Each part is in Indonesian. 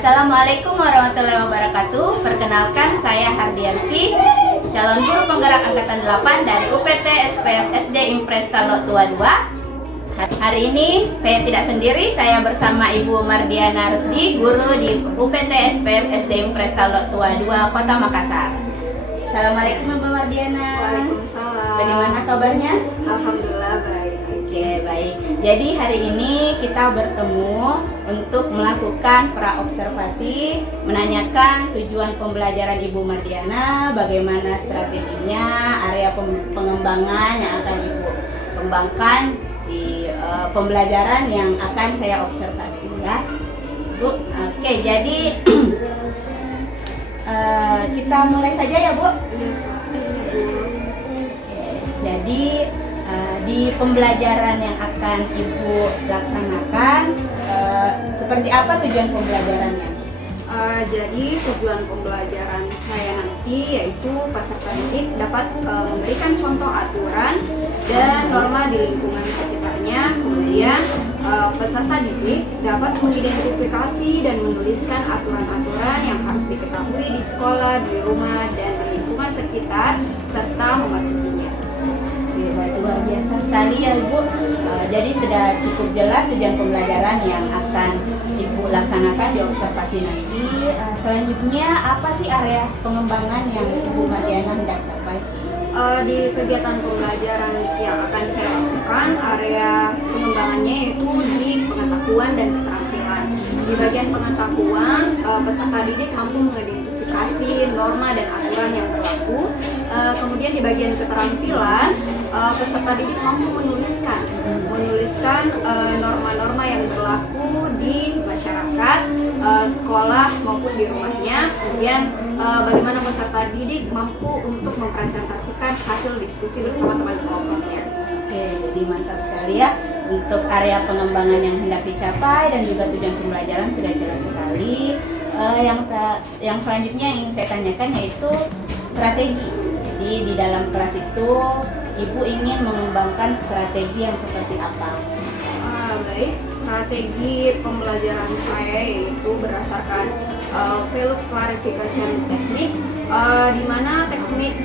Assalamualaikum warahmatullahi wabarakatuh. Perkenalkan, saya Hardianti, calon guru penggerak angkatan 8 dari UPT SPF SD Impres Talok Tua 2. Hari ini saya tidak sendiri, saya bersama Ibu Mardiana Rusdi, guru di UPT SPF SD Impres Talok Tua 2, Kota Makassar. Assalamualaikum Ibu Mardiana. Waalaikumsalam. Bagaimana kabarnya? Alhamdulillah baik. Oke, baik. Jadi hari ini kita bertemu untuk melakukan praobservasi, menanyakan tujuan pembelajaran Ibu Mardiana, bagaimana strateginya, area pengembangan yang akan Ibu kembangkan di pembelajaran yang akan saya observasi ya, Bu. Oke, jadi kita mulai saja ya, Bu. Jadi di pembelajaran yang akan Ibu laksanakan, seperti apa tujuan pembelajarannya? Jadi tujuan pembelajaran saya nanti yaitu peserta didik dapat memberikan contoh aturan dan norma di lingkungan sekitarnya. Kemudian peserta didik dapat mengidentifikasi dan menuliskan aturan-aturan yang harus diketahui di sekolah, di rumah, dan di lingkungan sekitar serta mematuhinya. Luar biasa sekali ya Ibu. Jadi sudah cukup jelas tujuan pembelajaran yang akan Ibu laksanakan di observasi nanti. Selanjutnya apa sih area pengembangan yang Ibu Mardiana hendak capai? Di kegiatan pembelajaran yang akan saya lakukan, area pengembangannya yaitu di pengetahuan dan keterampilan. Di bagian pengetahuan, peserta didik mampu mengidentifikasi norma dan aturan yang berlaku. Kemudian di bagian keterampilan, peserta didik mampu menuliskan norma-norma yang berlaku di masyarakat, sekolah maupun di rumahnya. Kemudian bagaimana peserta didik mampu untuk mempresentasikan hasil diskusi bersama teman kelompoknya. Oke, jadi mantap sekali ya. Untuk area pengembangan yang hendak dicapai dan juga tujuan pembelajaran sudah jelas sekali. Yang selanjutnya yang ingin saya tanyakan yaitu strategi. Jadi di dalam kelas itu Ibu ingin mengembangkan strategi yang seperti apa? Baik, strategi pembelajaran saya yaitu berdasarkan value clarification technique, di mana teknik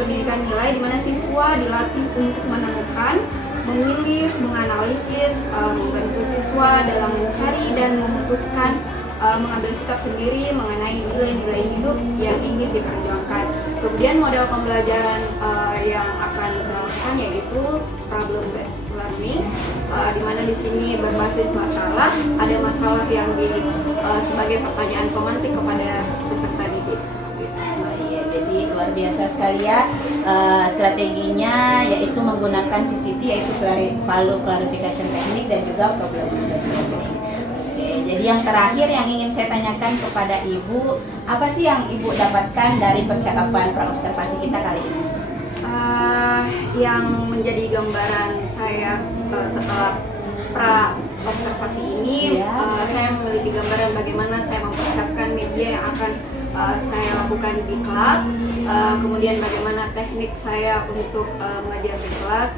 pendidikan nilai, di mana siswa dilatih untuk menemukan, memilih, menganalisis, membantu siswa dalam mencari dan memutuskan, mengambil sikap sendiri mengenai nilai-nilai hidup yang ingin diperjuangkan. Kemudian model pembelajaran yang akan saya lakukan yaitu problem based learning, di mana di sini berbasis masalah, ada masalah yang sebagai pertanyaan pemantik kepada peserta didik seperti itu. Iya, jadi luar biasa sekali ya. Strateginya yaitu menggunakan VCT, yaitu value clarification technique dan juga problem based learning. Jadi yang terakhir yang ingin saya tanyakan kepada Ibu, apa sih yang Ibu dapatkan dari percakapan praobservasi kita kali ini? Yang menjadi gambaran saya setelah praobservasi ini, saya memiliki gambaran bagaimana saya mempersiapkan media yang akan saya lakukan di kelas, kemudian bagaimana teknik saya untuk mengajar di kelas.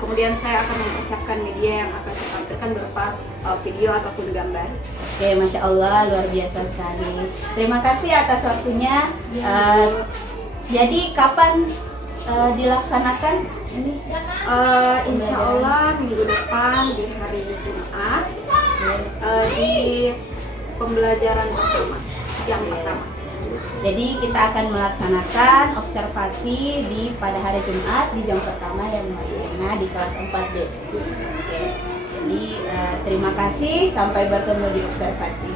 Kemudian saya akan mempersiapkan media yang akan saya tampilkan berupa video ataupun gambar. Oke, Masya Allah, luar biasa sekali. Terima kasih atas waktunya. Jadi kapan dilaksanakan ini? Insya Allah minggu depan di hari Jumat, di pembelajaran pertama, jam pertama. Jadi kita akan melaksanakan observasi pada hari Jumat di jam pertama yang Mardiana di kelas 4D. Oke. Jadi terima kasih, sampai bertemu di observasi.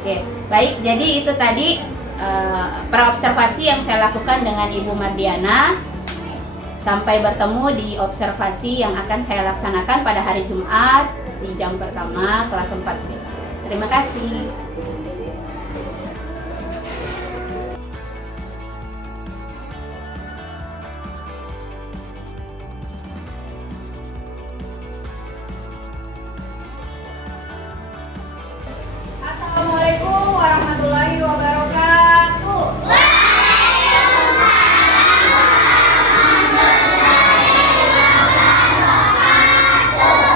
Oke, baik. Jadi itu tadi praobservasi yang saya lakukan dengan Ibu Mardiana. Sampai bertemu di observasi yang akan saya laksanakan pada hari Jumat di jam pertama kelas 4D. Terima kasih. Assalamualaikum warahmatullahi wabarakatuh.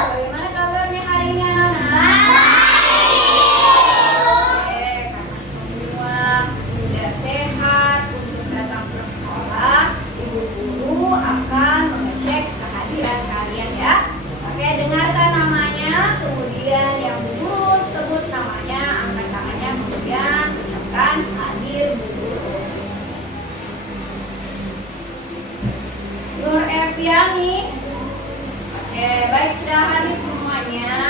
Bagaimana kabarnya hari ini anak-anak? akan mengecek kehadiran kalian ya. Oke, dengarkan namanya, kemudian yang Bu Guru sebut namanya, angkat tangannya, kemudian ucapkan hadir Bu Guru. Nur Eviani. Oke, baik, sudah hadir semuanya.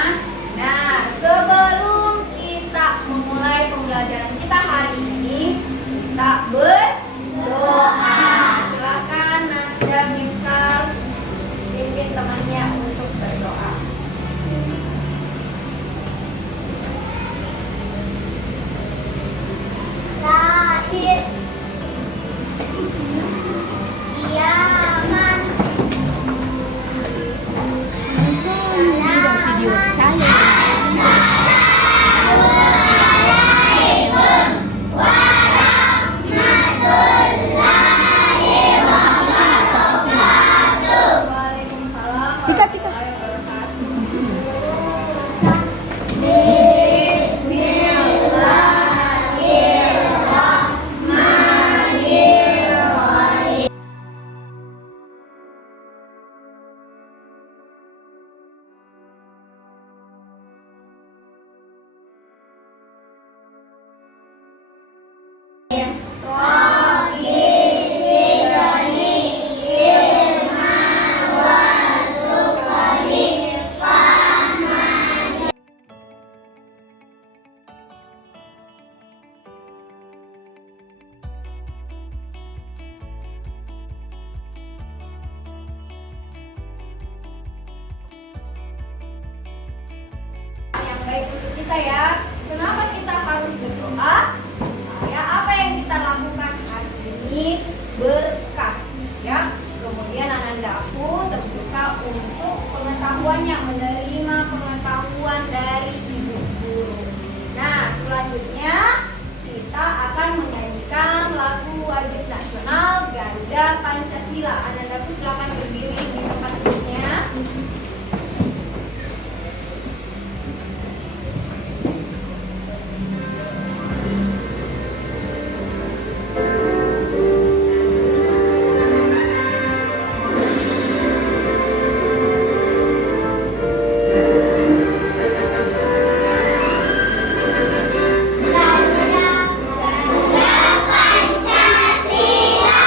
Nah, sebelum kita memulai pembelajaran kita hari ini, kita berdoa. Silakan Nadia Misal pimpin temannya untuk berdoa. Lahir Yaman Video saya. Waalaikumsalam Tika, Tika. warahmatullahi Bismillahirrahmanirrahim. Yang baik untuk kita ya. Kenapa kita harus berdoa? Supaya apa yang kita lakukan hari ini berkah ya. Kemudian Ananda aku terbuka untuk pengetahuannya, menerima pengetahuan dari Ibu Guru. Nah, selanjutnya kita akan menyanyikan lagu wajib nasional Garuda Pancasila. Ananda aku silakan berdiri di tempat duduknya. Garuda Pancasila,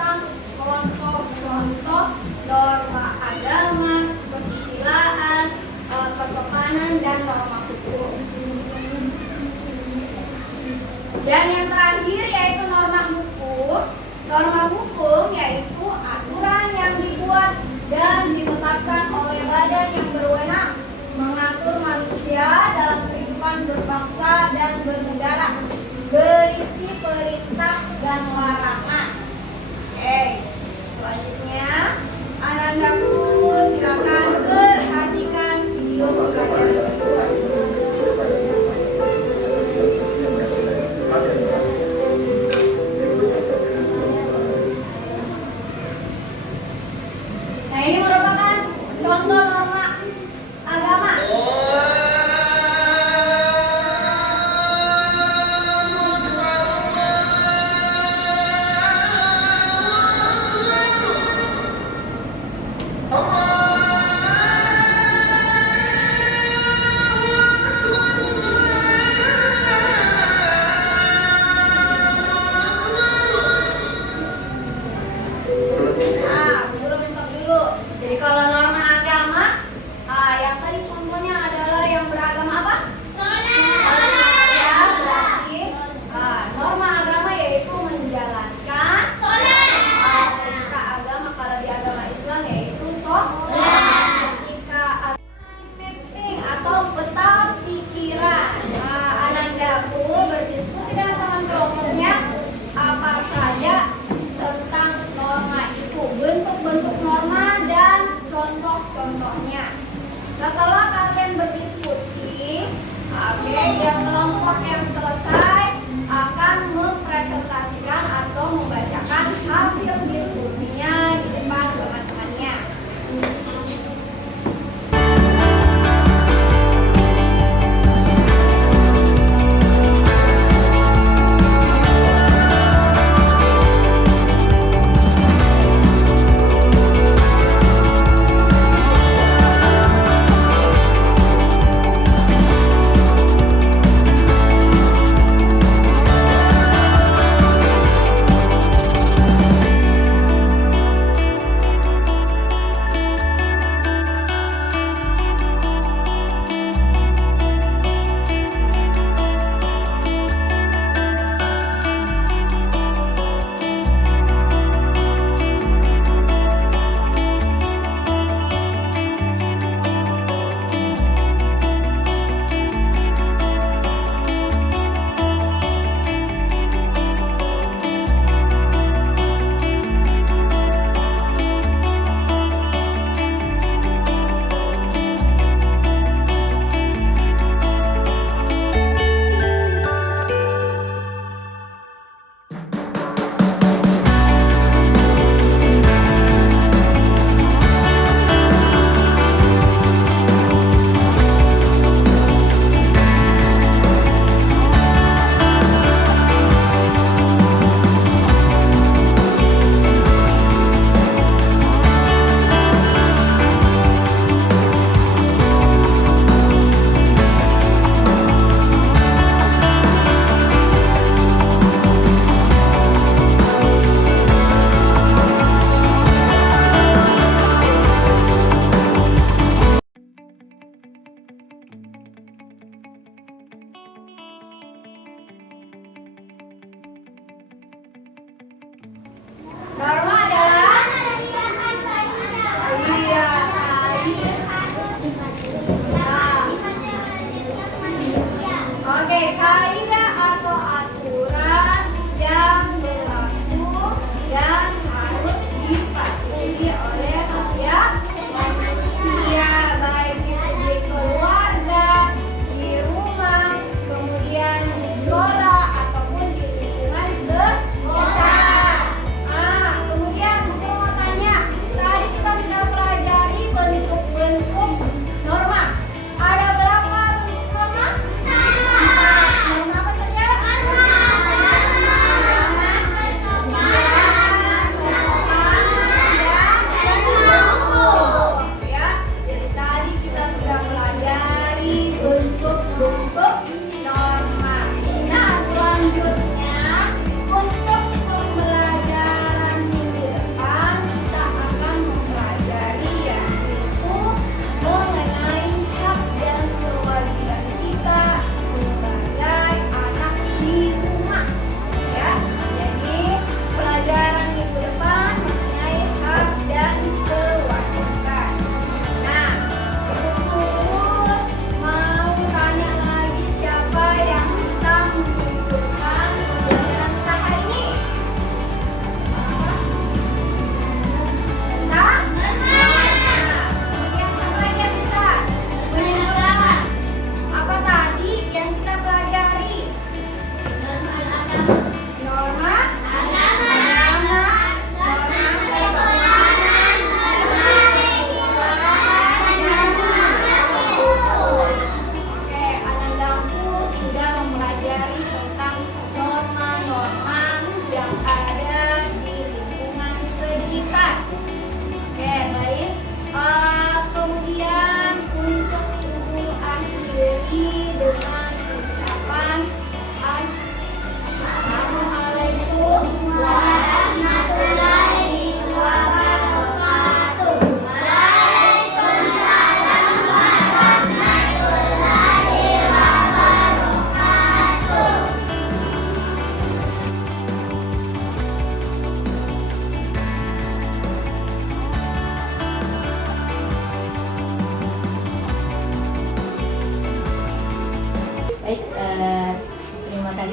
tentang kelompok contoh norma agama, kesusilaan, kesopanan, dan norma hukum. Dan yang terakhir yaitu norma hukum. Norma hukum yaitu aturan yang dibuat dan ditetapkan oleh badan yang berwenang mengatur manusia dalam kehidupan berbangsa dan bernegara, berisi perintah dan larangan. Oke, selanjutnya Anandaku silakan perhatikan video pembelajaran berikut. Nah, ini merupakan contoh norma agama.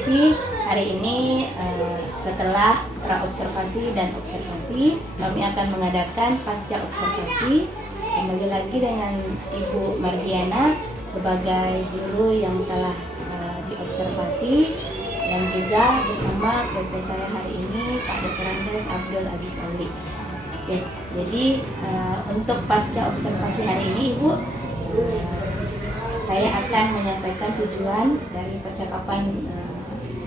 observasi. Hari ini setelah pra-observasi dan observasi, kami akan mengadakan pasca observasi. Kembali lagi dengan Ibu Mardiana sebagai guru yang telah diobservasi, dan juga bersama PT saya hari ini Pak Dr. Andes Abdul Aziz Auli. Oke, jadi untuk pasca observasi hari ini Ibu, saya akan menyampaikan tujuan dari percakapan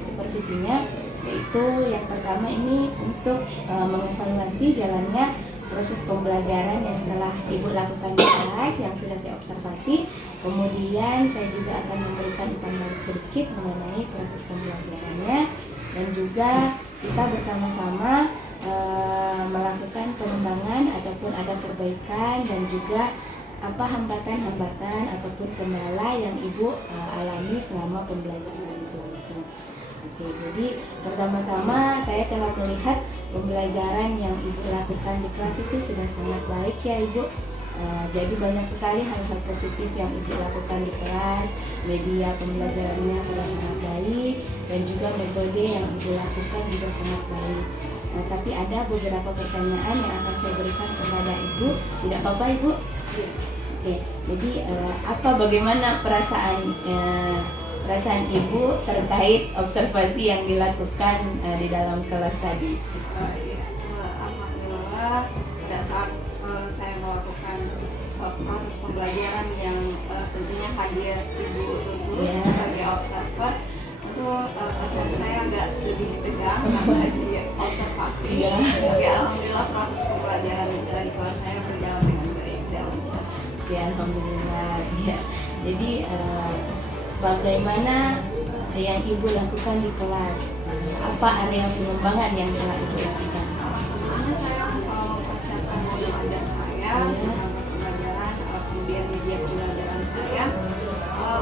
supervisinya, yaitu yang pertama ini untuk mengevaluasi jalannya proses pembelajaran yang telah Ibu lakukan di kelas yang sudah saya observasi. Kemudian saya juga akan memberikan umpan balik sedikit mengenai proses pembelajarannya, dan juga kita bersama-sama melakukan pengembangan ataupun ada perbaikan, dan juga apa hambatan-hambatan ataupun kendala yang Ibu alami selama pembelajaran itu. Oke, jadi pertama-tama saya telah melihat pembelajaran yang Ibu lakukan di kelas itu sudah sangat baik ya Ibu. Jadi banyak sekali hal-hal positif yang Ibu lakukan di kelas, media pembelajarannya sudah sangat baik, dan juga metode yang Ibu lakukan juga sangat baik. Nah, tapi ada beberapa pertanyaan yang akan saya berikan kepada Ibu. Tidak apa-apa Ibu? Oke, jadi bagaimana perasaan Ibu terkait observasi yang dilakukan di dalam kelas tadi? Alhamdulillah, pada saat saya melakukan proses pembelajaran yang tentunya hadir Ibu tuntut sebagai observer, itu perasaan saya agak lebih tegang karena di observasi. Tapi alhamdulillah proses pembelajaran di kelas saya berjalan dengan baik dan lancar. Ya, alhamdulillah. Ya. Jadi bagaimana yang Ibu lakukan di kelas? Apa area pengembangan yang telah Ibu lakukan? Sebenarnya saya mempersiapkan modul ajar saya, pembelajaran, kemudian media pembelajaran saya.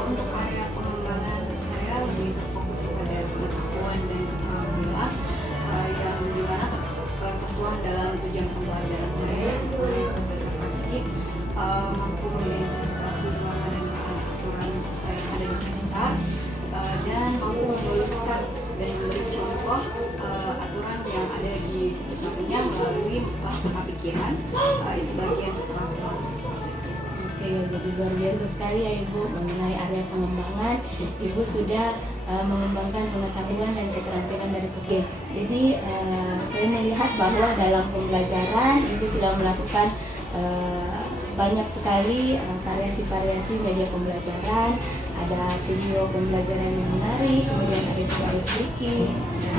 Untuk area pengembangan saya lebih terfokus pada pengetahuan dan keterampilan yang dimana tertuang dalam tujuan pembelajaran saya, yaitu peserta didik mampu mengidentifikasi norma dan aturan yang ada di sekitar, dan mampu menuliskan dan memberi contoh aturan yang ada di sekitarnya melalui peta pikiran. Itu bagian keterampilan. Oke, jadi luar biasa sekali ya Ibu mengenai area pengembangan. Ibu sudah mengembangkan pengetahuan dan keterampilan dari peserta. Jadi saya melihat bahwa dalam pembelajaran Ibu sudah melakukan banyak sekali variasi-variasi media pembelajaran. Ada video pembelajaran yang menarik, kemudian ada juga ice breaking,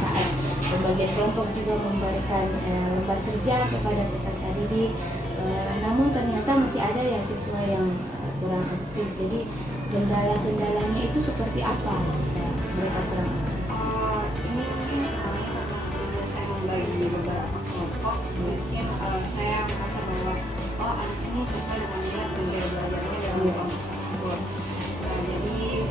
saat pembagian kelompok juga memberikan lembar kerja kepada peserta didik. Namun ternyata masih ada ya siswa yang kurang aktif. Jadi kendala-kendalanya itu seperti apa jika mereka kurang aktif? Ini mungkin karena sebelumnya saya membagi beberapa kelompok, mungkin saya merasa bahwa anak ini sesuai dengan minat dan gaya belajarnya dalam kelompok tersebut. Jadi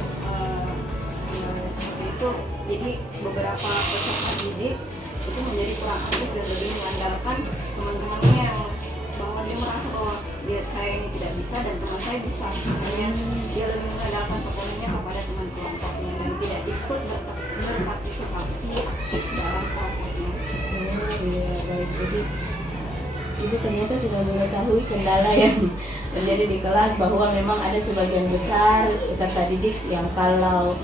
seperti itu. Jadi beberapa peserta didik itu menjadi kurang aktif dan lebih mengandalkan teman-temannya yang bahwa dia merasa bahwa saya ini tidak bisa dan teman saya bisa. Kemudian dia lebih mengandalkan sepenuhnya kepada teman kelompoknya dan tidak ikut berpartisipasi aktif dalam kelompoknya. Iya, baik. Jadi Ibu ternyata sudah mengetahui kendala yang terjadi di kelas, bahwa memang ada sebagian besar peserta didik yang kalau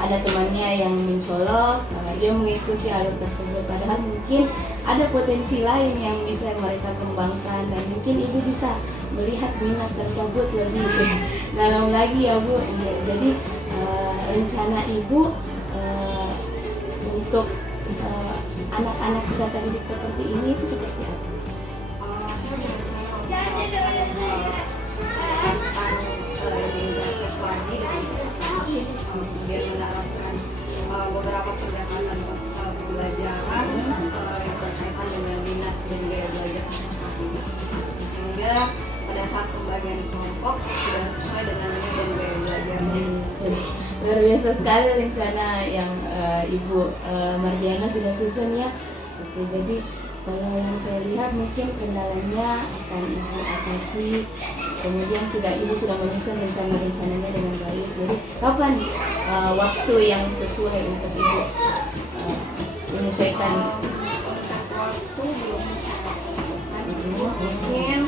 ada temannya yang mencolok, dia mengikuti alur tersebut, padahal mungkin ada potensi lain yang bisa mereka kembangkan, dan mungkin Ibu bisa melihat minat tersebut lebih dalam lagi ya Bu. Ya, jadi rencana Ibu untuk anak-anak peserta didik seperti ini itu seperti apa? Saya berencana lebih intensif lagi dengan peserta didik, kemudian menerapkan beberapa pendekatan pembelajaran yang berkaitan dengan minat dan gaya belajar peserta didik, sehingga pada saat pembagian kelompok sudah sesuai dengan minat dan gaya belajarnya. Luar biasa sekali rencana yang Ibu Mardiana sudah susun ya. Oke, jadi kalau yang saya lihat mungkin kendalanya akan Ibu atasi kemudian Ibu sudah menyusun rencana-rencananya dengan baik. Jadi kapan waktu yang sesuai untuk Ibu menyelesaikan? Mungkin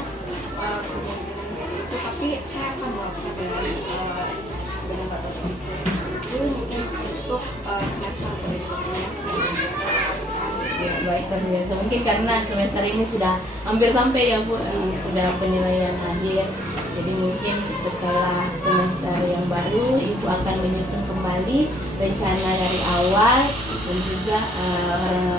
kemungkinan itu, tapi saya akan melakukan dengan batas itu mungkin untuk semester berikutnya. Ya, baik, luar biasa. Mungkin karena semester ini sudah hampir sampai ya Bu, sudah penilaian akhir. Jadi mungkin setelah semester yang baru Ibu akan menyusun kembali rencana dari awal dan juga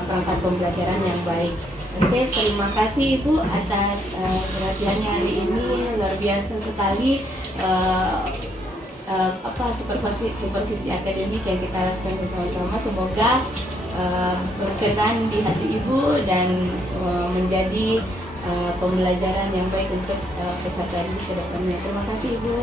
perangkat pembelajaran yang baik. Oke, terima kasih Ibu atas perhatiannya hari ini, luar biasa sekali. Supervisi akademik yang kita lakukan bersama-sama, semoga berkenan di hati Ibu dan menjadi pembelajaran yang baik untuk peserta didik ke depannya. Terima kasih Ibu.